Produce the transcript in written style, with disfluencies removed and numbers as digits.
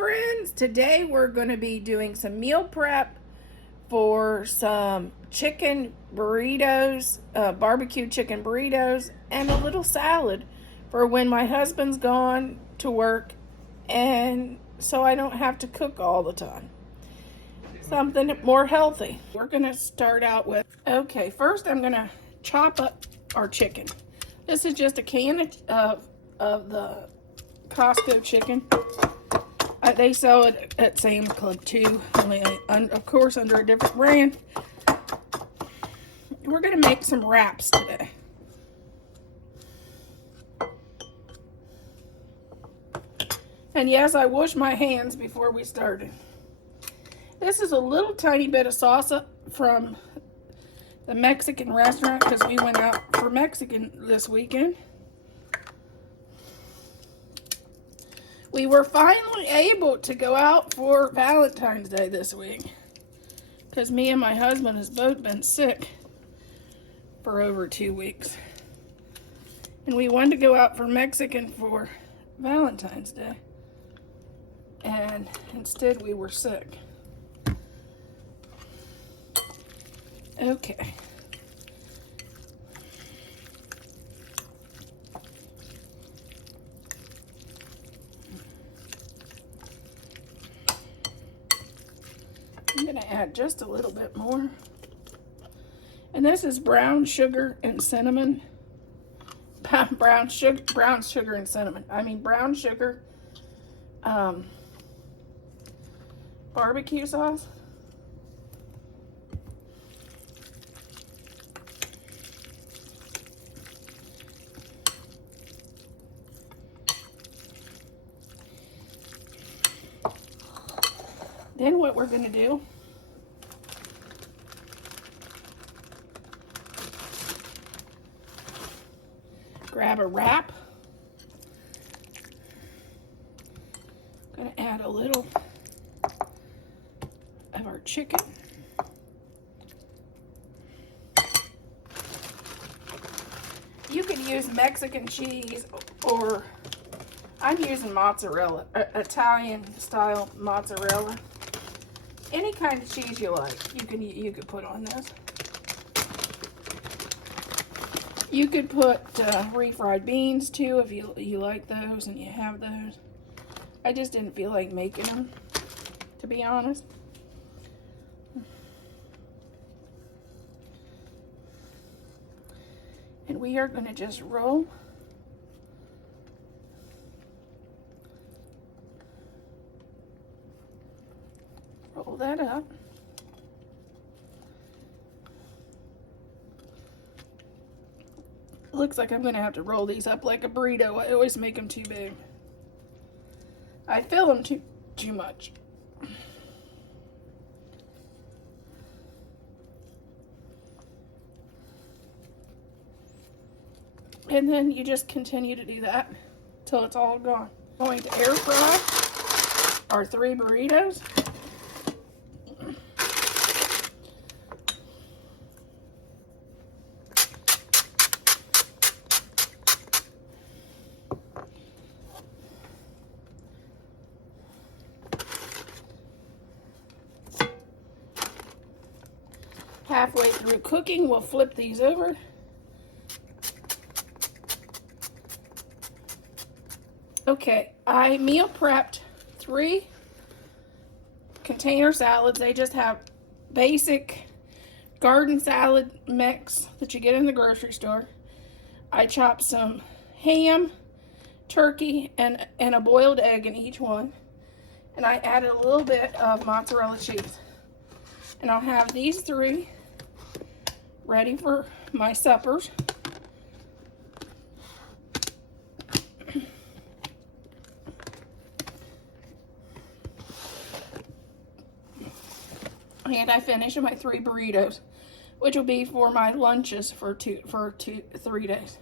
friends, today we're going to be doing some meal prep for some chicken burritos, barbecue chicken burritos, and a little salad for when my husband's gone to work and so I don't have to cook all the time. Something more healthy. We're going to start out with, okay, first I'm going to chop up our chicken. This is just a can of the Costco chicken. They sell it at Sam's Club too, only of course under a different brand. We're going to make some wraps today. And yes, I washed my hands before we started. This is a little tiny bit of salsa from the Mexican restaurant because we went out for Mexican this weekend. We were finally able to go out for Valentine's Day this week because me and my husband has both been sick for over 2 weeks. And we wanted to go out for Mexican for Valentine's Day. And instead we were sick. Okay. I'm going to add just a little bit more. And this is brown sugar and cinnamon. Brown sugar and cinnamon. I mean brown sugar barbecue sauce. Then what we're going to do grab a wrap. I'm going to add a little of our chicken. You could use Mexican cheese or I'm using mozzarella, Italian style mozzarella. Any kind of cheese you like, you could put on this. You could put refried beans too if you like those and you have those. I just didn't feel like making them, to be honest. And we are going to just roll that up. Looks like I'm going to have to roll these up like a burrito. I always make them too big. I fill them too much. And then you just continue to do that till it's all gone. I'm going to air fry our 3 burritos. Halfway through cooking, we'll flip these over. Okay, I meal prepped 3 container salads. They just have basic garden salad mix that you get in the grocery store. I chopped some ham, turkey, and a boiled egg in each one. And I added a little bit of mozzarella cheese. And I'll have these 3 ready for my suppers. And I finished my 3 burritos, which will be for my lunches for 3 days.